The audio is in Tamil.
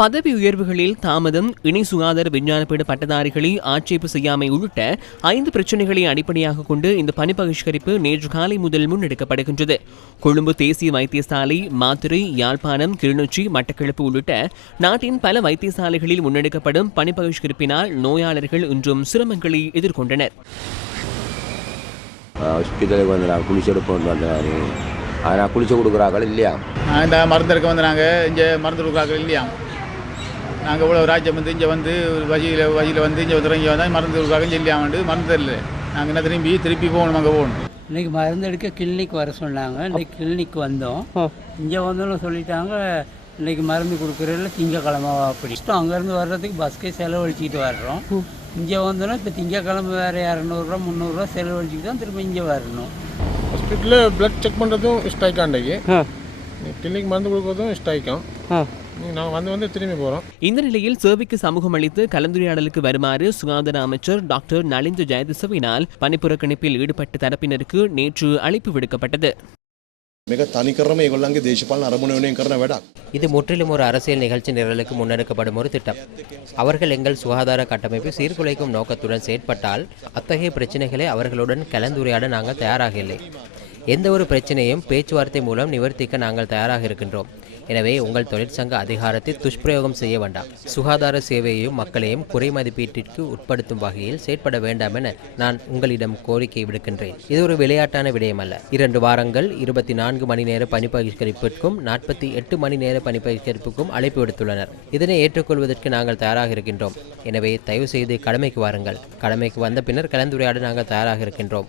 பதவி உயர்வுகளில் தாமதம், இணை சுகாதார விஞ்ஞான பீட பட்டதாரிகளை ஆட்சேபு செய்யாமை உள்ளிட்ட 5 பிரச்சினைகளை அடிப்படையாக கொண்டு இந்த பணி பகிஷ்கரிப்பு நேற்று காலை முதல் முன்னெடுக்கப்படுகின்றது. கொழும்பு தேசிய வைத்தியசாலை, மாத்துரை, யாழ்ப்பாணம், கிளிநொச்சி, மட்டக்களப்பு உள்ளிட்ட நாட்டின் பல வைத்தியசாலைகளில் முன்னெடுக்கப்படும் பணி பகிஷ்கரிப்பினால் நோயாளர்கள் இன்றும் சிரமங்களை எதிர்கொண்டனர். குளிச்சு கொடுக்குறாங்க இல்லையா, இந்த மருந்து எடுக்க வந்து நாங்கள் இங்கே மருந்து கொடுக்குறாங்க இல்லையா, நாங்கள் இவ்வளோ ராஜ்யம் வந்து இங்கே வந்து வழியில் வந்து இங்கே வந்து இங்கே வந்தால் மருந்து கொடுக்குறாங்க இல்லையாமண்டு மருந்து இல்லை. நாங்கள் என்ன திருப்பி போகணும், அங்கே போகணும். இன்றைக்கி மருந்து எடுக்க கிளினிக் வர சொன்னாங்க. இன்றைக்கி கிளினிக் வந்தோம். இங்கே வந்தோன்னு சொல்லிட்டாங்க இன்றைக்கி மருந்து கொடுக்குறதில்ல, திங்கக்கிழமை அப்படி அங்கேருந்து வர்றதுக்கு பஸ்க்கே செலவழிச்சிக்கிட்டு வர்றோம். இங்கே வந்தோன்னா இப்போ திங்கக்கிழமை வேறு 200 300 செலவழிச்சிட்டு தான் திரும்ப இங்கே வரணும். ஹாஸ்பிட்டலில் பிளட் செக் பண்ணுறதும் ஸ்ட்ரைக் ஆண்டைக்கு, கிளினிக் மருந்து கொடுக்குறதும் ஸ்ட்ரைக்கும். நாங்கள் வந்து திரும்பி போகிறோம். இந்த நிலையில் சேவைக்கு சமூகம் அளித்து கலந்துரையாடலுக்கு வருமாறு சுகாதார அமைச்சர் டாக்டர் நலிந்து ஜெயதிசவினால் பணிப்புறக்கணிப்பில் ஈடுபட்ட தரப்பினருக்கு நேற்று அழைப்பு விடுக்கப்பட்டது. இது முற்றிலும் ஒரு அரசியல் நிகழ்ச்சி நிரலுக்கு முன்னெடுக்கப்படும் ஒரு திட்டம். அவர்கள் எங்கள் சுகாதார கட்டமைப்பை சீர்குலைக்கும் நோக்கத்துடன் செயற்பட்டால் அத்தகைய பிரச்சனைகளை அவர்களுடன் கலந்துரையாட நாங்கள் தயாராக இல்லை. எந்த ஒரு பிரச்சனையும் பேச்சுவார்த்தை மூலம் நிவர்த்திக்க நாங்கள் தயாராக இருக்கின்றோம். எனவே உங்கள் தொழிற்சங்க அதிகாரத்தை துஷ்பிரயோகம் செய்ய வேண்டாம். சுகாதார சேவையையும் மக்களையும் குறை மதிப்பீட்டிற்கு உட்படுத்தும் வகையில் செயற்பட வேண்டாம் என நான் உங்களிடம் கோரிக்கை விடுக்கின்றேன். இது ஒரு விளையாட்டான விடயமல்ல. 2 வாரங்கள் 24 மணி நேர பணி பகிஷ்கரிப்பிற்கும் 48 மணி நேர பணி பகிஷ்கரிப்புக்கும் அழைப்பு விடுத்துள்ளனர். இதனை ஏற்றுக்கொள்வதற்கு நாங்கள் தயாராக இருக்கின்றோம். எனவே தயவு செய்து கடமைக்கு வாருங்கள். கடமைக்கு வந்த பின்னர் கலந்துரையாட நாங்கள் தயாராக இருக்கின்றோம்.